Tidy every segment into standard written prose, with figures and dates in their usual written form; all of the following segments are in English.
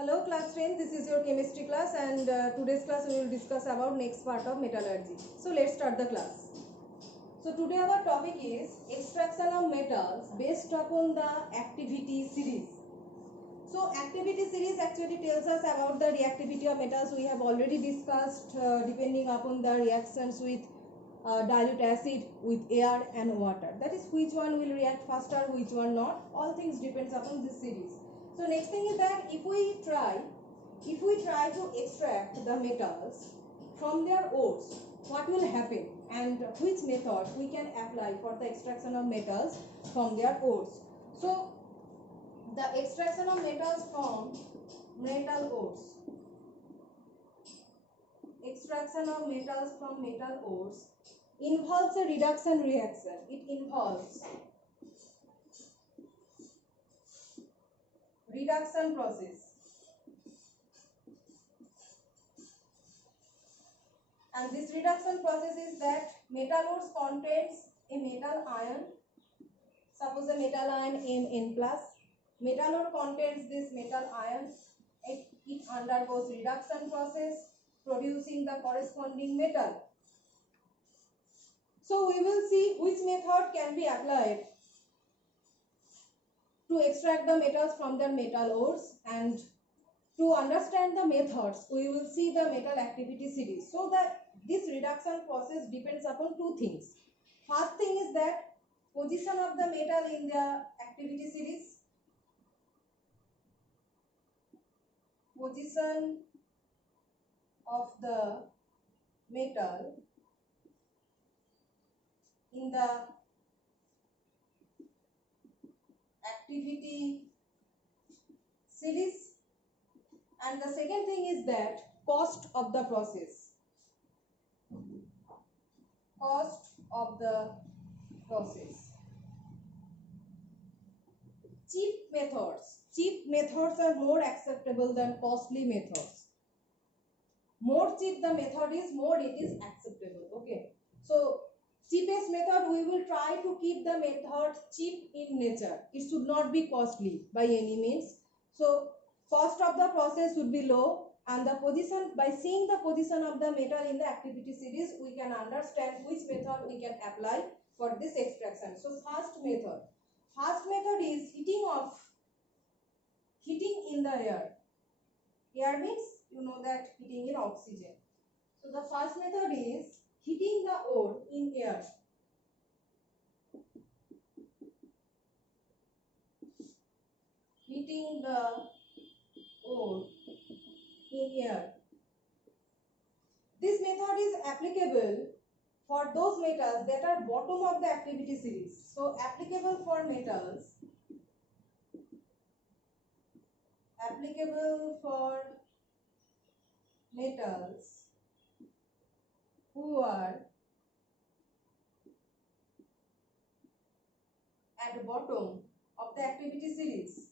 Hello class 10, this is your chemistry class and today's class we will discuss about next part of metallurgy. So let's start the class. So today our topic is extraction of metals based upon the activity series. So activity series actually tells us about the reactivity of metals. We have already discussed depending upon the reactions with dilute acid, with air and water. That is which one will react faster, which one not. All things depends upon this series. So next thing is that if we try to extract the metals from their ores, what will happen and which method we can apply for the extraction of metals from their ores. So the extraction of metals from metal ores. Extraction of metals from metal ores involves a reduction reaction. It involves reduction process. And this reduction process is that metal ores contains a metal ion. Suppose a metal ion Mn plus. Metal ore contains this metal ion. It undergoes reduction process, producing the corresponding metal. So we will see which method can be applied to extract the metals from their metal ores, and to understand the methods we will see the metal activity series. So that this reduction process depends upon two things. First thing is that position of the metal in the activity series. Position of the metal in the activity series, and the second thing is that cost of the process. Cost of the process. Cheap methods are more acceptable than costly methods. More cheap the method is, more it is acceptable. Okay, so cheapest method, we will try to keep the method cheap in nature. It should not be costly by any means. So cost of the process should be low, and the position, by seeing the position of the metal in the activity series, we can understand which method we can apply for this extraction. So first method is heating in the air. Air means you know that heating in oxygen. So the first method is heating the ore in air. Heating the ore in air. This method is applicable for those metals that are bottom of the activity series. So applicable for metals who are at the bottom of the activity series.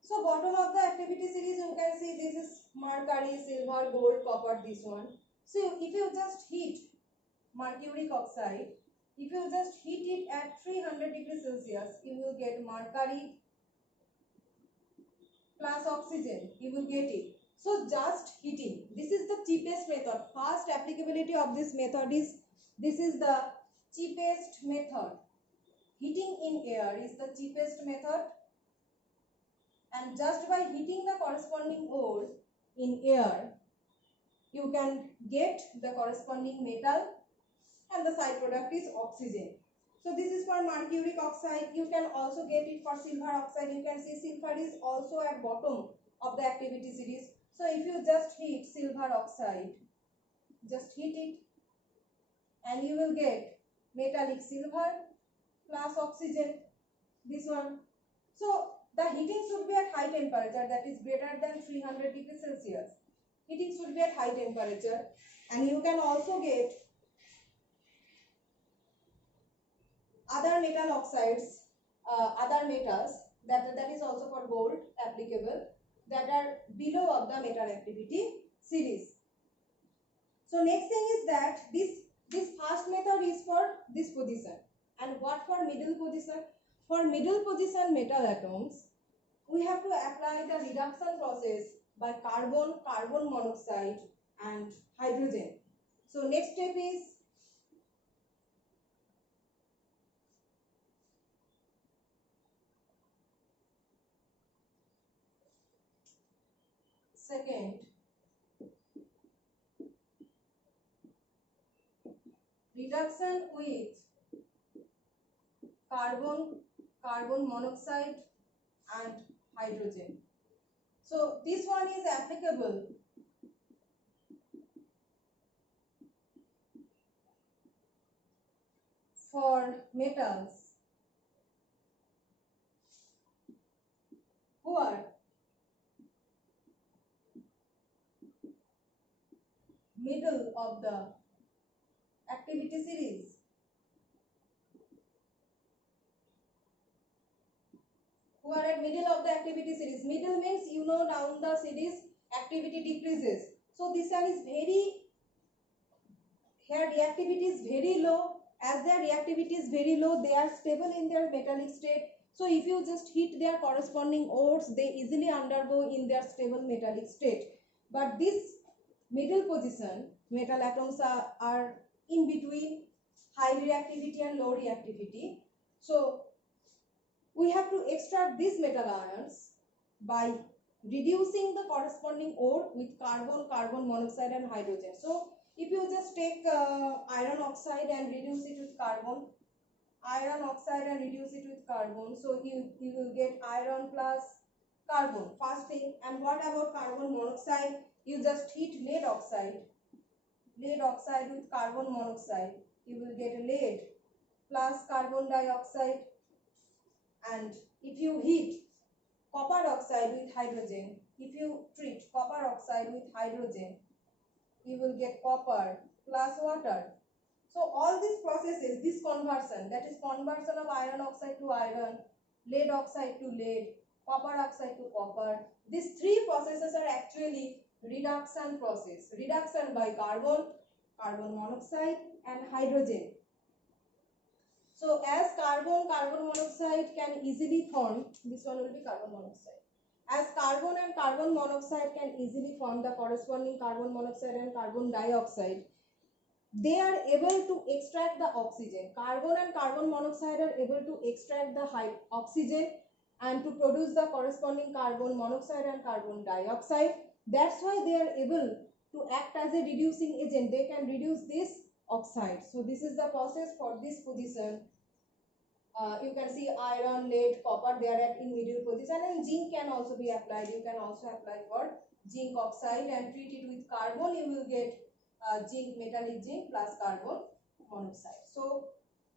So bottom of the activity series, you can see this is mercury, silver, gold, copper, this one. So if you just heat mercuric oxide, if you just heat it at 300 degrees Celsius, you will get mercury plus oxygen, you will get it. So just heating, this is the cheapest method. First applicability of this method is, this is the cheapest method. Heating in air is the cheapest method, and just by heating the corresponding ore in air, you can get the corresponding metal, and the side product is oxygen. So this is for mercuric oxide. You can also get it for silver oxide. You can see silver is also at bottom of the activity series. So if you just heat silver oxide, just heat it, and you will get metallic silver plus oxygen, this one. So the heating should be at high temperature, that is greater than 300 degrees Celsius. Heating should be at high temperature, and you can also get other metal oxides, other metals, that is also for gold applicable, that are below of the metal activity series. So next thing is that this This first method is for this position. And what for middle position? For middle position metal atoms, we have to apply the reduction process by carbon, carbon monoxide and hydrogen. So next step is second, reduction with carbon, carbon monoxide and hydrogen. So this one is applicable for metals who are middle of the activity series. Who are at middle of the activity series. Middle means down the series activity decreases. So this one is very, here reactivity is very low. As their reactivity is very low, they are stable in their metallic state. So if you just hit their corresponding ores, they easily undergo in their stable metallic state. But this middle position, metal atoms are in between high reactivity and low reactivity. So we have to extract these metal ions by reducing the corresponding ore with carbon, carbon monoxide and hydrogen. So if you just take iron oxide and reduce it with carbon, iron oxide and reduce it with carbon, so you will get iron plus carbon, first thing. And what about carbon monoxide? You just heat lead oxide with carbon monoxide, you will get lead plus carbon dioxide. And if you heat copper oxide with hydrogen, if you treat copper oxide with hydrogen, you will get copper plus water. So all these processes, this conversion, that is conversion of iron oxide to iron, lead oxide to lead, copper oxide to copper, these three processes are actually reduction process. Reduction by carbon, carbon monoxide and hydrogen. So as carbon, carbon monoxide can easily form, this one will be carbon monoxide. As carbon and carbon monoxide can easily form the corresponding carbon monoxide and carbon dioxide, they are able to extract the oxygen. Carbon and carbon monoxide are able to extract the oxygen and to produce the corresponding carbon monoxide and carbon dioxide. That's why they are able to act as a reducing agent. They can reduce this oxide. So this is the process for this position. You can see iron, lead, copper, they are at in middle position, and zinc can also be applied. You can also apply for zinc oxide and treat it with carbon. You will get zinc, metallic zinc plus carbon monoxide. So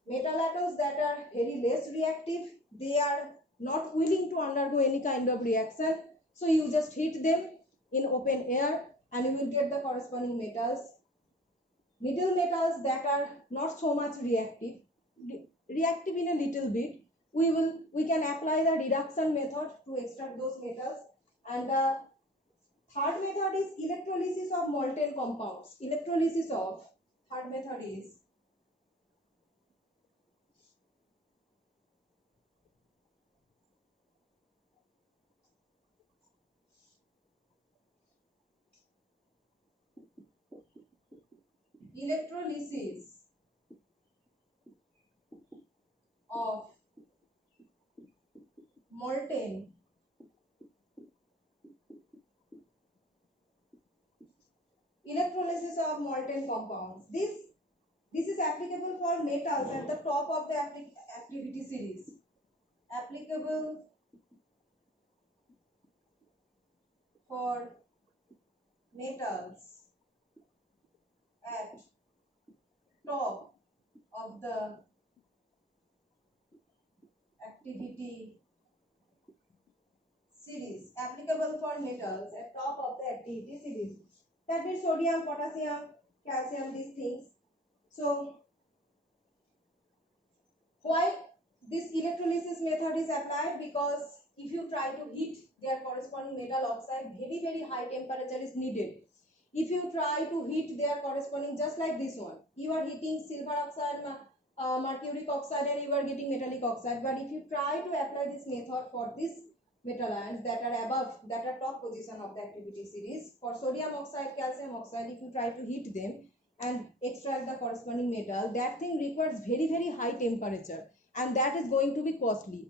metal atoms that are very less reactive, they are not willing to undergo any kind of reaction. So you just heat them in open air and you will get the corresponding metals. Middle metals that are not so much reactive in a little bit, we can apply the reduction method to extract those metals. And the third method is electrolysis of molten compounds. Third method is electrolysis of molten compounds. This is applicable for metals at the top of the activity series. Applicable for metals at top of the activity series. Applicable for metals at top of the activity series. That means sodium, potassium, calcium, these things. So why this electrolysis method is applied? Because if you try to heat their corresponding metal oxide, very high temperature is needed. If you try to heat their corresponding, just like this one, you are heating silver oxide, mercuric oxide, and you are getting metallic oxide. But if you try to apply this method for this metal ions that are above, that are top position of the activity series, for sodium oxide, calcium oxide, if you try to heat them and extract the corresponding metal, that thing requires very, very high temperature, and that is going to be costly.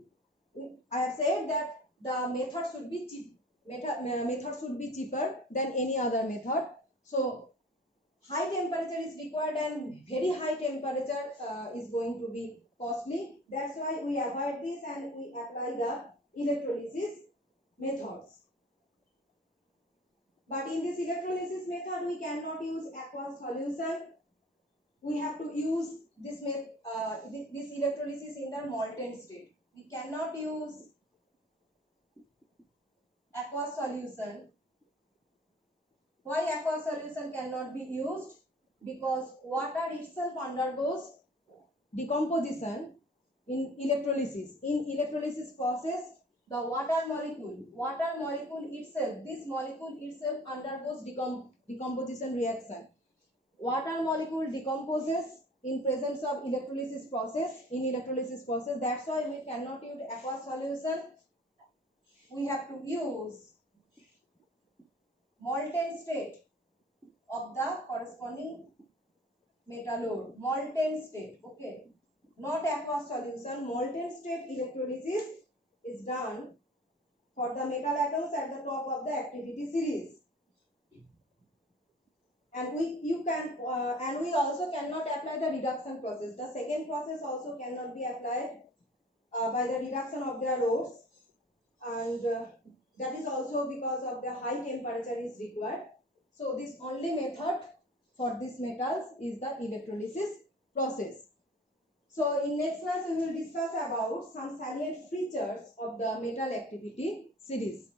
I have said that the method should be cheap. Method should be cheaper than any other method. So high temperature is required, and very high temperature is going to be costly. That's why we avoid this and we apply the electrolysis methods. But in this electrolysis method, we cannot use aqueous solution. We have to use this electrolysis in the molten state. We cannot use aqueous solution. Why aqueous solution cannot be used? Because water itself undergoes decomposition in electrolysis. In electrolysis process, the water molecule itself, this molecule itself undergoes decomposition reaction. Water molecule decomposes in presence of electrolysis process. That's why we cannot use aqueous solution. We have to use molten state of the corresponding metal ore. Molten state, okay, not aqueous solution. Molten state electrolysis is done for the metal atoms at the top of the activity series. And we also cannot apply the reduction process. The second process also cannot be applied by the reduction of their ores, and that is also because of the high temperature is required. So this only method for these metals is the electrolysis process. So in next class we will discuss about some salient features of the metal activity series.